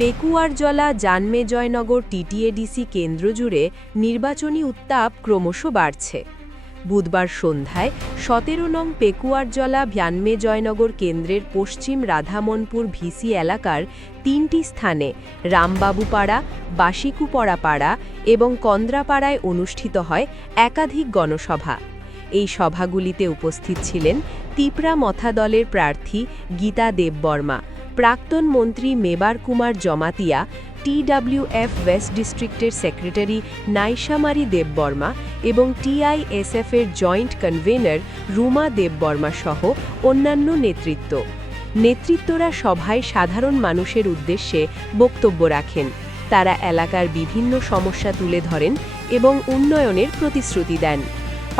পেকুয়ারজলা জানমেজয়নগর TTADC কেন্দ্র জুড়ে নির্বাচনী উত্তাপ ক্রমশ বাড়ছে। বুধবার সন্ধ্যায় ১৭ নং পেকুয়ারজলা জানমেজয়নগর কেন্দ্রের পশ্চিম রাধামনপুর ভিসি এলাকার ৩টি স্থানে রামবাবুপাড়া, বাসিকুপড়াপাড়া এবং কন্দ্রাপাড়ায় অনুষ্ঠিত হয় একাধিক গণসভা। এই সভাগুলিতে উপস্থিত ছিলেন তিপরা মথা দলের প্রার্থী গীতা দেববর্মা, প্রাক্তন মন্ত্রী মেবার কুমার জমাতিয়া, টিডব্লিউএফ ওয়েস্ট ডিস্ট্রিক্টের সেক্রেটারি নাইশামারি দেববর্মা এবং টিআইএসএফের জয়েন্ট কনভেনর রুমা দেববর্মা সহ অন্যান্য নেতৃত্বরা সভায় সাধারণ মানুষের উদ্দেশ্যে বক্তব্য রাখেন। তারা এলাকার বিভিন্ন সমস্যা তুলে ধরেন এবং উন্নয়নের প্রতিশ্রুতি দেন।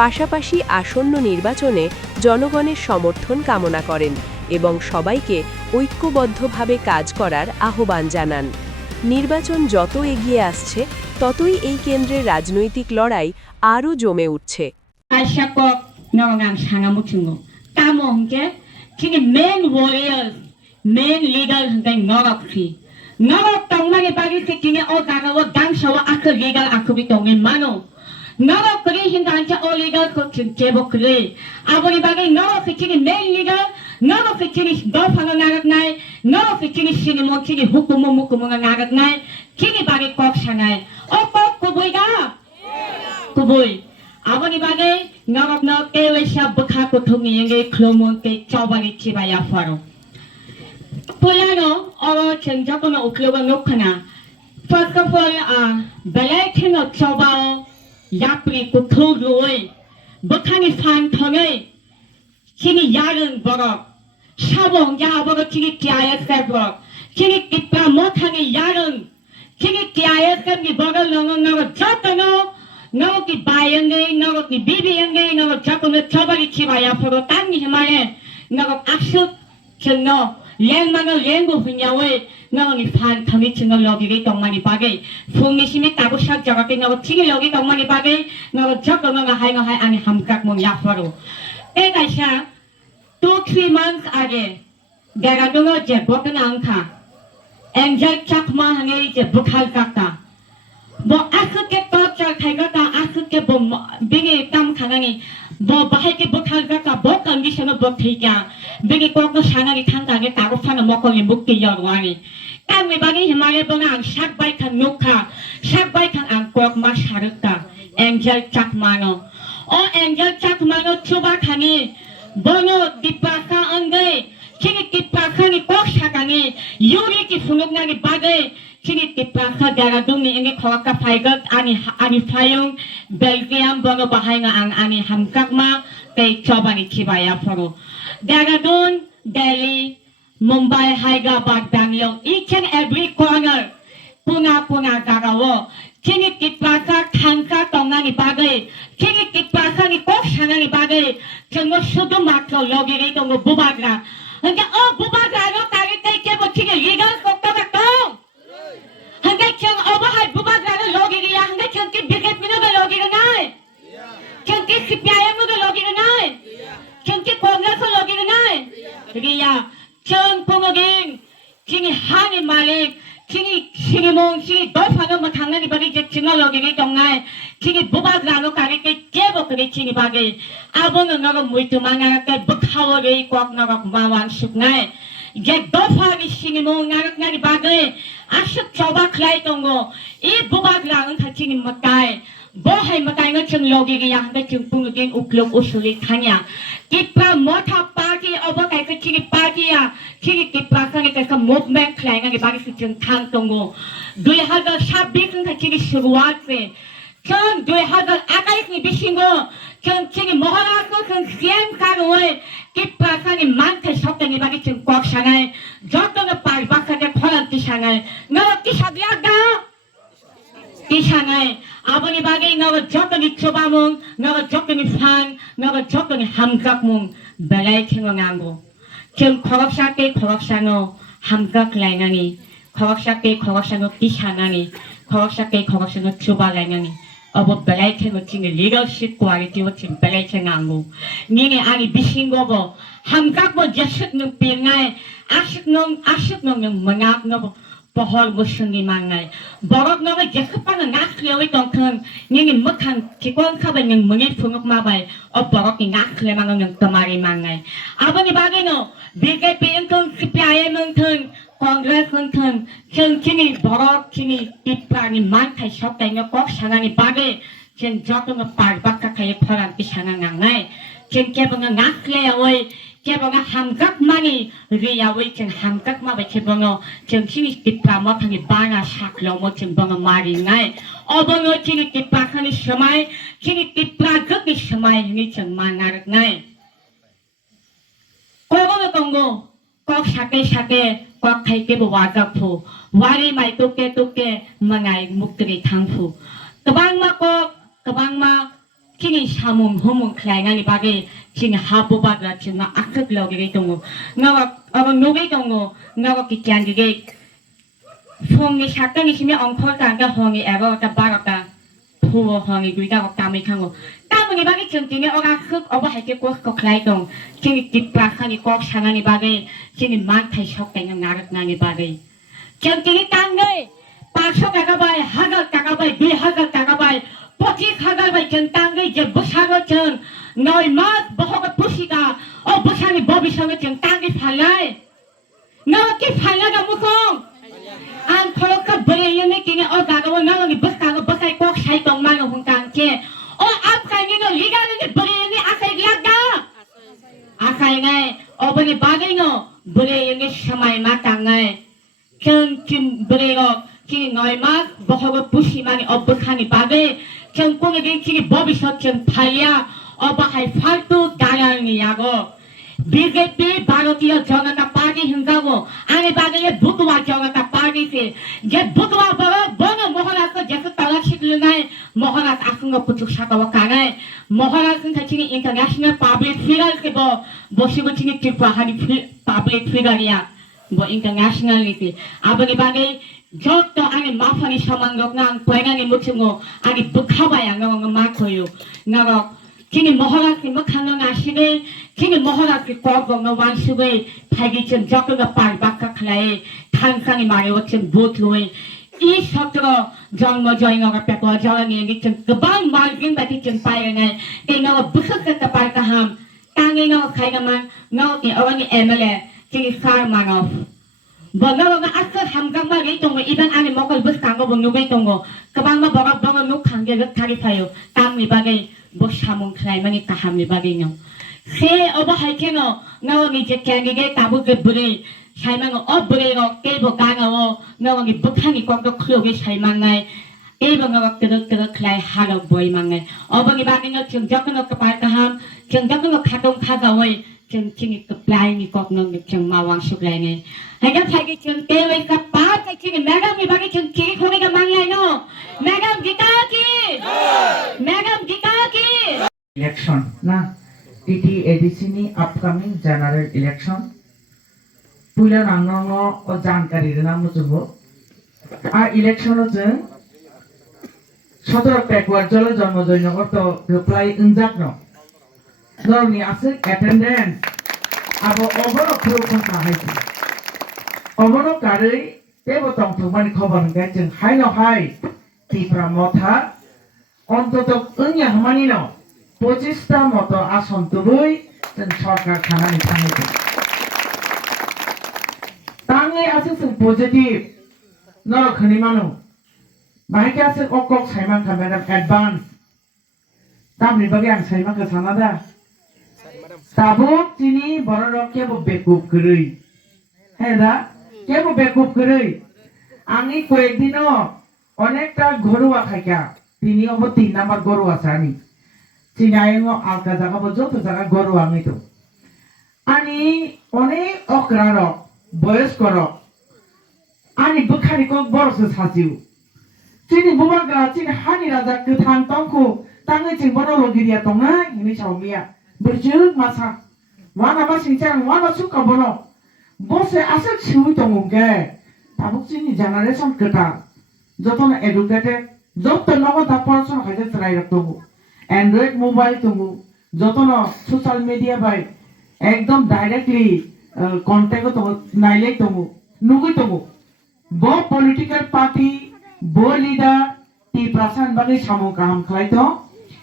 পাশাপাশি আসন্ন নির্বাচনে জনগণের সমর্থন কামনা করেন এবং সবাইকে ঐক্যবদ্ধভাবে কাজ করার আহ্বান জানান। নির্বাচন যত এগিয়ে আসছে ততই এই কেন্দ্রের রাজনৈতিক লড়াই আরও জমে উঠছে। Nara kuri hindancha oligar ko chebo kuri. Aboni bagay nara fikini main leader, nara fikini dofanga ngarak nai, nara fikini sinimo kini hukumu mukumu ngarak nai, kini bagay kok sangai. O kok kuboy ga? Kuboy. Aboni bagay ngarak na ewesha bukha ko thungi yenge klomon ke chobali chibaya faro. Pulano oro chenjako na ukloba nokana. First of all, balay kino chobao yapri ko thogoi bakani fan thongai kini yaran borok sabong ya borok kini tiaya serborok kini kitpa mothani yaran kini tiaya serni borok longo nago jatano nago ki bayangai nago ki bibiyangai nago jakono chobali chibaya foro tani himare nago aksuk chno len mano lengo hunyawe nago ni fan thami chno logi ge tongmani bagay phungni simi tabu sak jagake nago chigi logi tongmani bagay nago jakono nga hai ani hamkak mong yafaro e kaisa 2-3 months age deradono je botna angkha angel chakma hange je bukhal kakta bo asuke torture thaigata asuke bo bingi tam khangani bo bahai ke bukhal kakta bo condition bo thika bingi kokno sangani thangka ge tago phana mokoli mukti yorwani kami bagi himale bonga ang sakbai khan nukha sakbai khan ang kok ma sarukta angel chakmano o angel chakmano chuba khani bono dipaka angai kini dipaka ni kok sakani yuri ki funukna ni bagai kini dipaka daradung ni ingi khawaka phaigat ani phayung belgium bono bahai nga ang ani hamkakma kay chobani chibaya poro daradun delhi Mumbai, Hyderabad, Bangalore, each and every corner, Puna Garawo, Kini Kitpasa, Kansa, Tongani Bagay, Kini Kitpasa, ni Kok Shanani Bagay, Kango Sudu Makro, Logiri, Tongo Bubagra, and the oh Bubagra, no Tarite, Kebo Kini, Legal, Kokta Tong, and they can overhead Bubagra, Logiri, and they can keep Bigot Minoga Logiri night, can keep CPIM the Logiri night, can keep Congress Logiri night, Ria. Chong Pumagin, Kini Hani Malik, Kini Sinimon, Kini Dofano Matangani Bagi, Chinologi Tongai, Kini Bubagrano Kariki, Kebo Kini Bagi, Abono Naga Muitumanga, Bukawari, Kok Naga Mawan Suknai, Get Dofani Sinimon, Nagani Bagi, Ashuk Choba Klaitongo, E Bubagrano Kachini Makai. Bohai makai nga chung logi ga yang da chung pungugin uklog usuli kanya kitpa motha party obo kai ka chigi party ya chigi kitpa ka ka movement klai nga bagi si chung thang tongo 2026 ka chigi शुरुआत से chung 2021 ni bishingo chung chigi moharasko chung CM kan hoy kitpa ka ni man ka shop ni bagi chung kok sangai joto na par bakka ka kholan ti sangai no ki sadya ga Kishangai, aboni bagay ngawa jokani chobamong, ngawa jokani fan, ngawa jokani hamkak mong balay kingangango. Kung korokshake korokshano hamkak lainani, korokshake korokshano kishanani, korokshake korokshano choba lainani. Abo balay kingoting leadership quality wating balay kingango. Nini ani bishingo bo, hamkak mo jasuk nung pinay, asuk nung mangak no bo. bahor musungi mangai borok no ba jekpa na naklewi tongkhang ningi makhang kikon khabai ning mungi phunguk mabai o borok ni nakle mangang ning tamari mangai abani bagay no BJP engkong CPIM engkong Congress engkong chen kini borok kini iprani mankai shoktai no kok sangani bagay chen jotong par bakka khay pharan pi sangangai chen kebang nakle awai kebang hamgak mani riyawi chen hamgak ma ba kebang chen kini iprama khangi banga shaklo mo chen bang mari ngai obang kini ipra khani samai kini ipra gak ni samai ni chen manarak ngai kogo tongo kok sake kok khaike bo wajak phu wari mai toke mangai muktri thangphu kabang ma kok kabang ma kini samung homung khlaingani bage kini habu bagra china akak logi tongo ngawa abang nogi tongo ngawa ki kyangge phong sakani simi ongkhol kanga hongi ero ta baraka phu hongi guida ko kami khango tamuni bage chungtini oga khuk oba haike ko khlai tong kini tipra khani kok sangani bage kini man thai sok tai ngarak nani bage chungtini tangai 500 টাকা by 1000 টাকা by 2000 টাকা by 25000 by chen tangai je busago chen noi mas bohoga pusika o busani bobisanga chen tangai phalai no ki phalai ga musong an kholoka bere yene kini o gago no ni buskago busai kok sai tong man hung kang che o ap kai ni no liga ni bere yene asai laga asai ngai o bani bagai no bere yene samai ma tangai chen kim bere go kini noi mas bohoga pusimani o bukhani bagai chen kong ge kini bobisot chen phalia o bahai faltu darani yago BJP Bharatiya Janata Party hingago ani bagay butwa Janata Party se je butwa baba bono mohanas ko jesu talashik lunai mohanas asunga puchuk shakawa kangai mohanas kun chini international public figure ke bo shigo chini tripa hani public figure ya bo international niti abani bagay jotto ani mafani samangok nang poengani muchungo ani bukhaba yang ngong makoyo ngago kini mohanas ki makhang ngasige kini mohanas ki kogong no wansuge phagi chen jokga par bakka khlai thangsangi mari ochen bothoi I shokro jongmo joinga ka pekwa jawani ngi chen kabang margin bati chen pai ngai ke ngaw busuk ka par ka ham tangi ngaw khai ga man ngaw ki awani MLA kini sar manov bagawa nga asal hamgang ma gay tongo ibang ani mokal bus kango bong nugay tongo kabang ma baka baka nuk kangge gak tari payo tam ni bagay bos hamong klay mangi kaham ni bagay nyo se oba hay keno ngawa ni je kyangi gay tabu ke bure say mango o bure go kay bo kanga wo ngawa ni bukhangi kok do klo gay say mangay iba ngawa kero klay halo boy mangay oba ni bagay nyo chung jok no kapal kaham chung jok no katong kagawoy chung chingi kaplay ni kok no chung mawang suklay ngay Hãy subscribe cho kênh Ghiền Mì Gõ để không bỏ lỡ những video hấp dẫn Election na TTADC ni upcoming general election pula rangngo o jankari na mujubo a election o je Sodor Pekwar Jolo Janmojoynagar to reply injak no norni ase attendance abo oboro proof kahai Omono kari tebo tong tungmani khobar gajeng hai no hai tipra motha ontoto unya hamani no 25টা মতো আসন তুই সরকার খানানি থামিতে তাঙ্গে আছে positive নরখনি মানু বাহিকে আছে cock cock Saiman খা madam advance তামনি বাগে আং সাইমান খা সানাদা তাবুক তিনি বড় রকে বেকুব করি হ্যাঁ দা কেবো বেকুব করি আমি কয়েকদিনও অনেকটা ঘরোয়া খাইকা তিনি অব 3 নাম্বার গরু আছে আমি Cinayengo alka jaga bojo to jaga goru ami to ani one okraro boyos koro ani bukhari ko borse sajiu chini bubaga chini hani raja kuthang tongku tangi ching bono logiria tonga ini chaumia burju masa wana ba singchang wana suka bono bose asak chui tongungge tabuk chini generation keta jotona educated jotto nogo ta porasona khaite trai raktongu Android mobile tungu jotono social media by ekdom directly contact to naile tungu nugui tungu bo political party bo leader ti prasan bagai samung kaham khlai to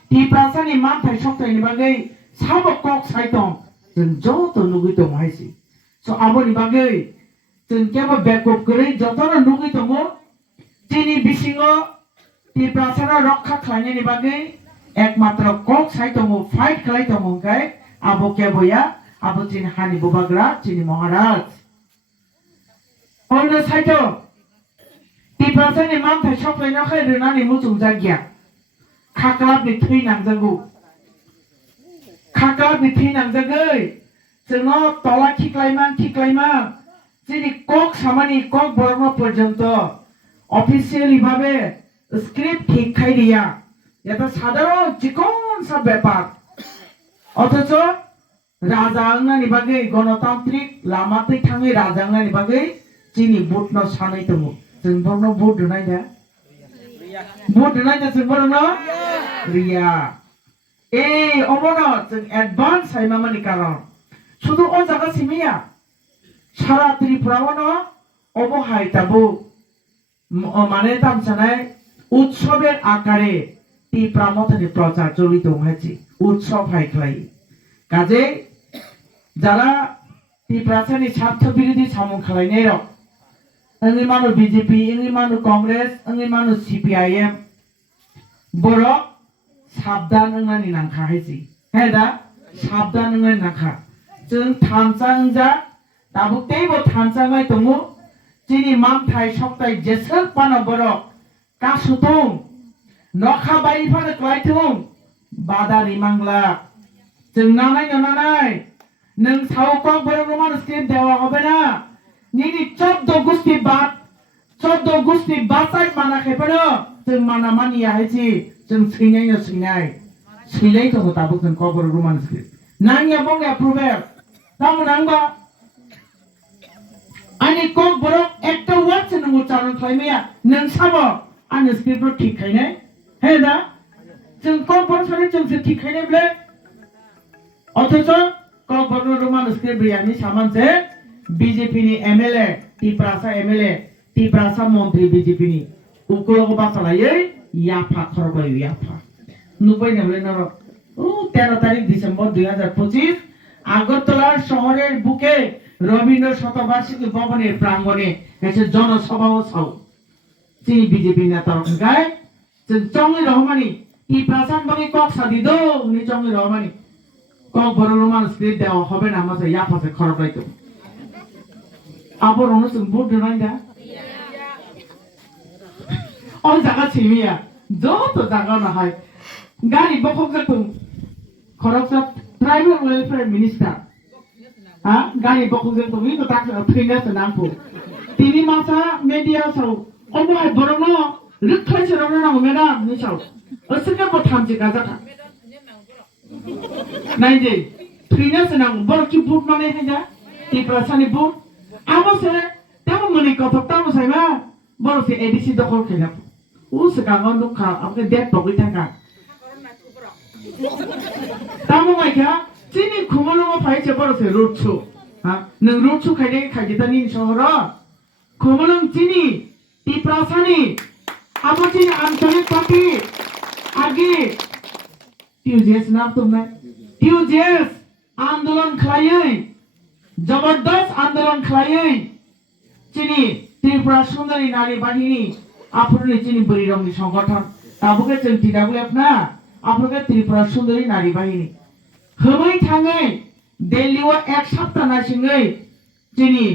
ti prasan ni man thai sok thai ni bagai sabok kok sai to jeng jo to nugui to hai si so aboni bagai jeng keba backup kore jotona nugui to mo tini bisingo ti prasana rokha khlaini ni bagai ekmatra kok sai to mo fight khlai to mo kai abo keboya abo tin hani bobagra tini maharaj Ono saito ti prasani man thai sok thai na khai runa ni mu chung jagya khaklap ni thui nang jagu khaklap ni thui nang jagai जोंनो तला खिक्लाइमा যিনি cock সামানি cock বর্ণ পর্যন্ত officially ভাবে script ঠিক খাই দিয়া এটা সাধারণ চিকন সব ব্যাপার অথচ রাজাংনানি বাগে গণতান্ত্রিক লামাতে থাঙে রাজাংনানি বাগে যিনি ভোট ন সানাই দङ जों बर्न भोट होनाय दा भोट होनाय दा जों बर्न रिया ए अबन जों एडभान्स साइमामानि कारण শুধু ও জায়গা সিমিয়া সারা ত্রিপুরাওনো অবহাই তাবু মানে তামসানায় উৎসবের আকারে ত্রিপুরা মতনি প্রচার চলিত হয়েছে উৎসব হাইক্লাই কাজে যারা ত্রিপুরাসানি স্বার্থ বিরোধী সামন খালাইনাय রক अंनि मानु बीजेपी अंनि मानु कांग्रेस अंनि मानु सीपीआईएम बर साबधान अंगानि नांखा हायसि हे दा साबधान अंगानि नांखा जों थानसांजा दाबो तेबो थानसांगाय दङ जिनि मामथाय सक्ताय जेसर पानो बर कासुतुं नखा बाय फानो क्लाइथुं बादारि मांगला जों नानाय नों सावक बर रोमान स्क्रिप्ट देवा হবে না নিনি 14 गुस्ती बासाय माना खेपनो जों माना मानिया हायसि जों सैनाय तो दाबो जों खबर रोमान स्क्रिप्ट नांया बंगा प्रुभेर तामुनांगा आनि कक बरक একটা ওয়ার্ড नों उच्चारण खालामैया नों साबो आनि स्क्रिप्ट थिखायनाय हे दा जों कक बर सारे जों थिखायनाय ब्ले अथच कक बर रोमान स्क्रिप्ट यानि सामानसे बीजेपी नि एमएलए टिप्रासा एमएलए टिप्रासा मंत्री बीजेपी नि उकुलको बासालायै याफा खरबाय याफा नुबाय नामले नर ओ 13 तारिख डिसेम्बर 2025 আগরতলা শহরের বুকে রবীন্দ্র শতবার্ষিকী ভবনের প্রাঙ্গণে এসে জনসভাও ছাও চিনি বিজেপি নেতা রকমকায় চংলি রহমানি টিপ্রাসান বাকি কক সাদি দো নি চংলি রহমানি কক বড় রোমান স্ক্রিপ্ট দেওয়া হবে না আমাদের ইয়াফাতে খরবাই তো আবার অনুসরণ ভোট দেনাই দা অন জায়গা ছিমিয়া যত জায়গা না হয় গাড়ি বকক যাতো খরচা ট্রাইবেল ওয়েলফেয়ার মিনিস্টার হ্যাঁ গাড়ি বকক যাতো তো তাক ফিনাস নামপো তিনি মাসা মিডিয়া সাও অবহাই বরং রিখাই সেরানো নাও ম্যাডাম নিসাও অসকে বথামছে গাজাকা নাই যে ফিনাস নাও বড় কি ভোট মানে হেজা টিপ্রাসানি ভোট আবসে তেমন মনে কথা তাম সাইমা বড় সে এডিসি দখল খেলা ও সেকাঙ্গন দুখা আপনি দেখ বগি থাকা তামো মাইকা চিনি খুমলো ফাইছে বড় সে রুটছু হ্যাঁ নং রুটছু খাইদে খাইদিতানি শহর খুমলো চিনি টিপ্রাসানি আবো চিনি আঞ্চলিক পার্টি আগে টিউজেস নাম তোমরা টিউজেস আন্দোলন খাইयै जबरदस्त आंदोलन खालायै चिनी त्रिपुरा सुंदरी नारी बाहिनी आफुरनि चिनी बरिरंनि संगठन ताबुके जों तिदाबु अपना आफुरके त्रिपुरा सुंदरी नारी बाहिनी हमै थाङै दिल्लीआव एक सप्ताह नासिङै चिनी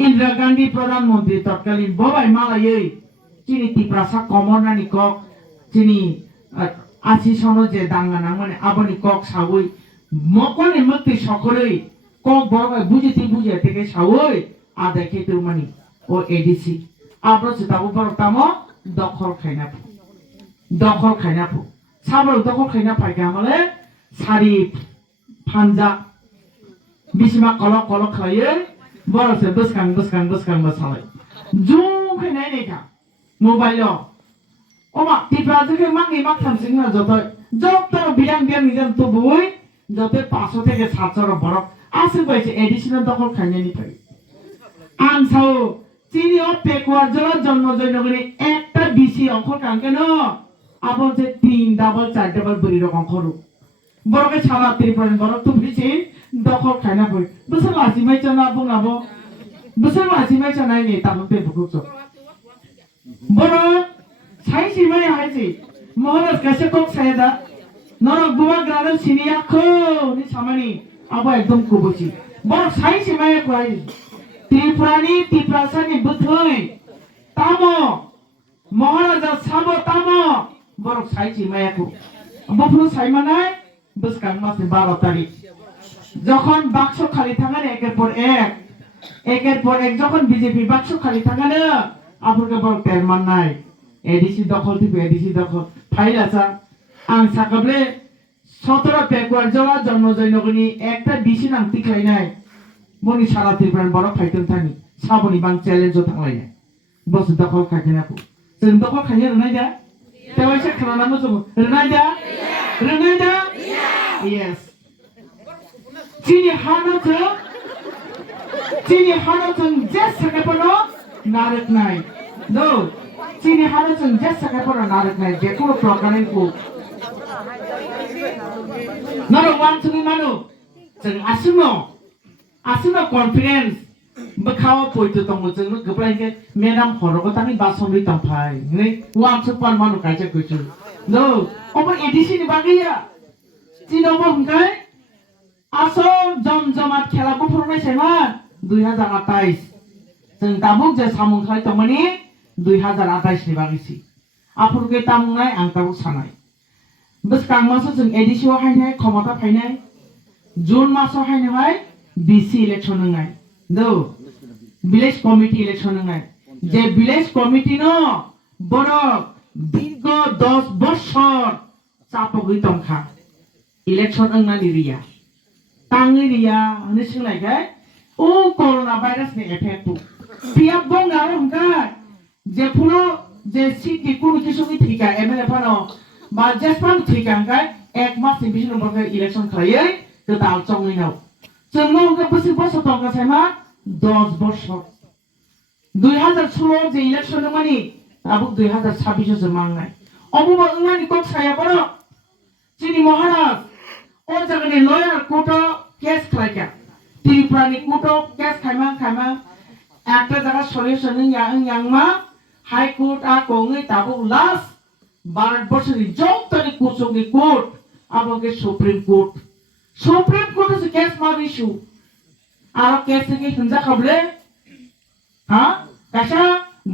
इंदिरा गांधी प्रधानमंत्री तत्कालीन बबाय मालायै चिनी त्रिपुरासा कमरनानि कक चिनी आसि सनो जे दांगाना माने आबनि कक सावै मकनि मुक्ति सकरै কক বড় বুঝে থেকে সাওই আদা খেতে মানি ও এডিসি আব্রো সেটাবো বড় তামো দখল খাইনা সাবল দখল খাইনা পাইকা আমলে সারি ফানজা বিসিমা কলক খাইয়ে বড় সে বসকাং বসালাই জু খাইনাই নেকা মোবাইল ওমা টিপ্রাজকে মাঙ্গি মাথাম সিংনা যত বিরাং নিজম তো বই যত 500 থেকে 700 বড় आसो बायसे एडिशनल दखल खायनायनिफ्राय आं साव চিনি ও পেকুয়ার জেলা জন্মজয় নগরী একটা ডিসি অঙ্ক কাঙ্কে ন আবো যে 3 ডাবল 4 ডাবল বড়ি রকম খরু বড়কে ছাড়া ত্রিপুরান বড় তো বেশি দখল খাইনা বই বসে লাসি মাই চানা বুঙাবো বসে লাসি মাই চানাই নি তাবো পে বুকুছো বড় সাইসি মাই হাইসি মহারাজ কাছে কক সাইদা নরক বুয়া গ্রামের সিনিয়াখো নি সামানি আবো একদম কুবুচি বড় সাইসি মাই কই ত্রিপুরানি ত্রিপ্রাসানি বুথই তামো মহারাজা সাবো তামো বড় সাইসি মাই কো বফলো সাইমানাই বসকান মাসে 12 তারিখ যখন বাক্স খালি থাকার একের পর এক যখন বিজেপি বাক্স খালি থাকার আপনাকে বড় তেরমান নাই এডিসি দখল থেকে এডিসি দখল ফাইল আছে আং সাকাবলে 17 পেকুয়ার জেলা জন্মজয় নগরী একটা ডিসি নাম তিখাই নাই বনি সারা ত্রিপুরান বড় ফাইতেন থানি সাবনি বাং চ্যালেঞ্জ থাকলাই নাই বস দখল খাইতে না जों दखल खायो रनाय दा तेवाइसे खालामनांगौ जों रनाय दा yes Chini hano जों जेस सकेपनो नारक नाय no Chini hano जों जेस सकेपनो नारक नाय जेकुनो प्रकारनि को नारो वान जोंनि मानु जों आसुनो कॉन्फिडेंस बखाव पयतो दङ जोंनो गोब्रायगे मेडाम हरगो तानि बासनरि तंफाय नै वान सुपार मानु कायजे कइछु no ओमन एडिसि नि बागैया चिनोबो हंखाय आसो जमजमात खेलाबो फुरनाय सेमा 2028 जों दाबुक जे सामुंखाय तमनि 2028 नि बागैसि आफुरगे तामुंनाय आं ताबुक सानाय बस कांमासो जों एडिसिओ हायनाय क्षमता फायनाय जून मासो हायनाय बीसी इलेक्शन नंगाय दो विलेज कमिटी इलेक्शन नंगाय जे विलेज कमिटी नो बड़ दीर्घ 10 বছর চাপगै तंखा इलेक्शन अंगनानि रिया तांगि रिया हने सिंलायगाय ओ कोरोना भाइरास नि एफेक्ट पियाब बंगा हमका जे फुलो जे सिटी कुनु किसुनि थिका एमएलए फानो बा जेसपान थिका गाय एक मास नि बिसिनो बगे इलेक्शन खायै तो दाल चंगिनाव जोंनो हमका बोसोर तंगा सायमा 10 বছর 2016 जे इलेक्शन मानि आबु 2026 जो मांगनाय अबुबा अंगानि कक साया बरो चिनि महाराज ओ जगनि lawyer court case खालाया त्रिपुरानि court case खायमा একটা জায়গা সলিউশন ইয়াংমা হাই কোর্ট আ কোঙ্গি তাবু লাস্ট ভারতবর্ষের যতনি কুচুঙ্গি কোর্ট আবগে সুপ্রিম কোর্ট আছে কেস মার ইস্যু আর কেস থেকে হিংসা খাবলে হ্যাঁ কাশা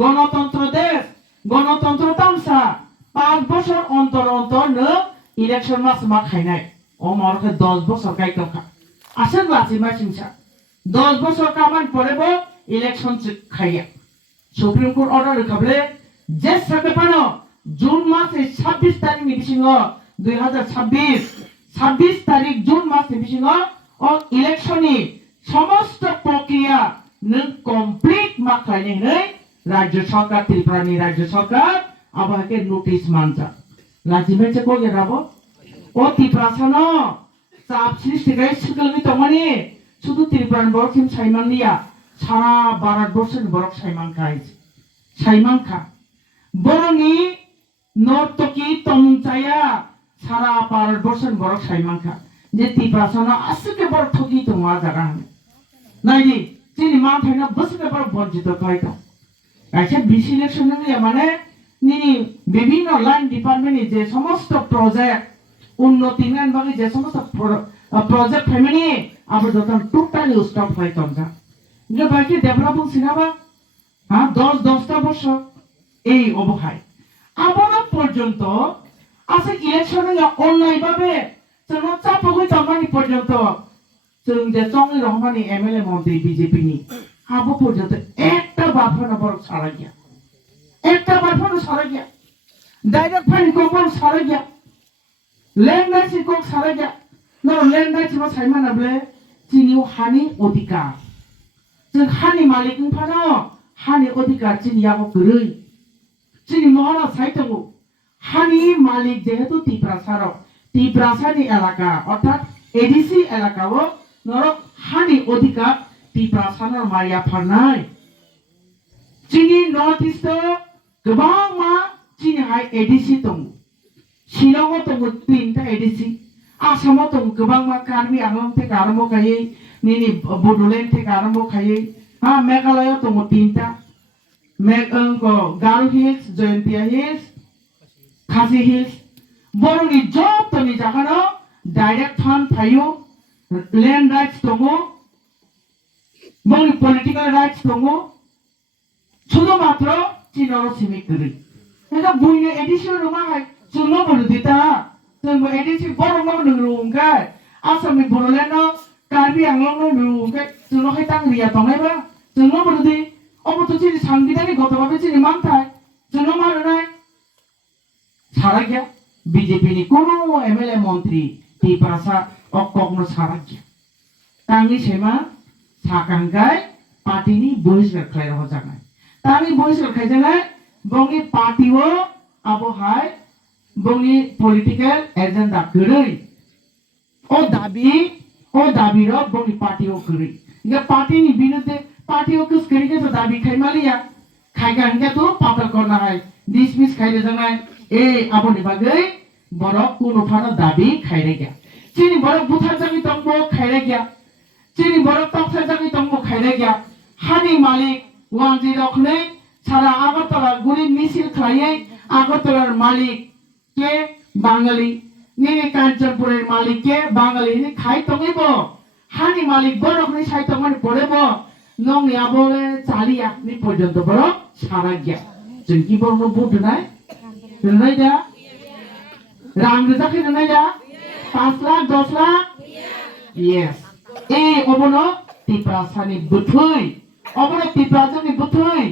গণতন্ত্র দেশ গণতন্ত্র তামসা 5 বছর অন্তর ন ইলেকশন মাস মা খাইনাই ও মারকে 10 বছর গাইতখা আসেন লাসি মাসিংসা 10 বছর কামান পরেব ইলেকশন খাইয়া সুপ্রিম কোর্ট অর্ডার খাবলে যে সাকে পানো জুন মাসে 26 তারিখ নিবিসিং 2026 তারিখ জুন মাসে নিবিসিং ও ইলেকশননি সমস্ত প্রক্রিয়া নং কমপ্লিট মা খাইনে नै राज्य सरकार त्रिपुरानि राज्य सरकार आबाके नोटिस मानजा लाजिमेचे को गेराबो ओ त्रिपुरासानो चाप सृष्टिगाय सिगलनि तमानि शुधु त्रिपुरान बरखिम साइमाननिया सारा भारतबर्षनि बरख साइमानखा बरनि नर्तकी तंचाया सारा भारतबर्षनि बरख साइमानखा जे त्रिपुरासानो आसुके बरख थकी दंआ जागा नायदि जोंनि मानथायना बोसोरे बरख बन्जित खायता ऐसे बीसी इलेक्शन में माने निनी विभिन्न लाइन डिपार्टमेंट जे समस्त प्रोजेक्ट उन्नति नान बाकी जे समस्त प्रोजेक्ट फैमिली अब जतन टोटली स्टॉप হয় তমজা যে বাকি ডেভেলপিং সিনাবা হ্যাঁ 10টা বছর এই অবহায় আবারও পর্যন্ত আছে ইলেকশনে অনলাইন ভাবে जों চাপগৈ তমানি পর্যন্ত जों যে চংলি রহমানি এমএলএ মন্ত্রী বিজেপি নি আবো পর্যন্ত একটা বাফানো বড় সারা গিয়া ডাইরেক্ট ফাইন কোম্পানি সারা গিয়া ল্যান্ডাইসি কোক সারা গিয়া ন ল্যান্ডাইসি বা সাইমানাবলে চিনিও হানি অধিকার जों हानि मालिक फानो हानि अधिकार चिनियाबो गरै चिनि महला साइतंगो हानि मालिक जेहेतु तिप्रासानि एलाका अर्थात एडिसी एलाकाओ नरो हानि अधिकार तिप्रासानर माया फारनाय Chini North East गोबां मा chini hai ADC दं शिलंआव दं 3टा ADC आसामाव दं गोबां मा कार्बि आंलं থেকে আরম্ভ খাयै নিনি বড়োলেন্ড থেকে আরম্ভ খাयै মেঘালয়आव दं 3টা গারো হিলস জয়ন্তিয়া হিলস খাসি হিলস বড়নি যতনি জায়গানো ডাইরেক্ট ফান্ড थायो ল্যান্ড রাইটস दङ বড়নি পলিটিক্যাল রাইটস दङ শুধুমাত্র চীনের সিমিকরি এটা বুইনে এডিশন রুমা হাই जोंनो बरदिता जोंबो एडिसि बरंनो नरुंगाय आसामनि बरलेन्डनो कार्बि आंलंनो नरुंगाय जोंनो हाय तांरिया दंनायबा जोंनो बरदि अबतो जिनि सांबिधानि गतबाबे जिनि मानथाय जोंनो मारनाय सारागिया बीजेपीनि कोनो एमएलए मन्त्री टिपासा अककनो सारागिया तांनि सेमा साकांगाय पार्टीनि बहिष्कार खालायनो जानाय तांनि बहिष्कार खायजानाय बंनि पार्टीओ आबहाय बंनि पलिटिकल एजेंडा गरै ओ दाबी र बंनि पार्टीओ गरै इगा पार्टीनि बिरुद्धे पार्टीओ कुछ गरै के दाबी खायमालिया खायगा हिंगा तो पातल करना है डिसमिस खायले जंगाय ए आबनि बागै बरक कुनो फानो दाबी खायरे गया चिनि बरक बुथार जानि तंबो खायरे गया चिनि बरक तक्सा जानि तंबो खायरे गया हानि मालिक वांजि रखने सारा आगरतला गुरि मिसिल खायै आगरतलार मालिक के बांगाली निने कांचनपुरेर मालिक के बांगाली नि खाई तंगैबो हानि मालिक बरकनि साइ तंगनि पड़ेबो नंनि आबले चालिया नि पर्यन्त बरक सारा गया जों कि बरनो बुदनाय होनाय दा रां रोजाखै होनाय दा 5 लाख 10 लाख यस ए अबनो तिप्रासानि बुथुय अबनो तिप्रासानि बुथुय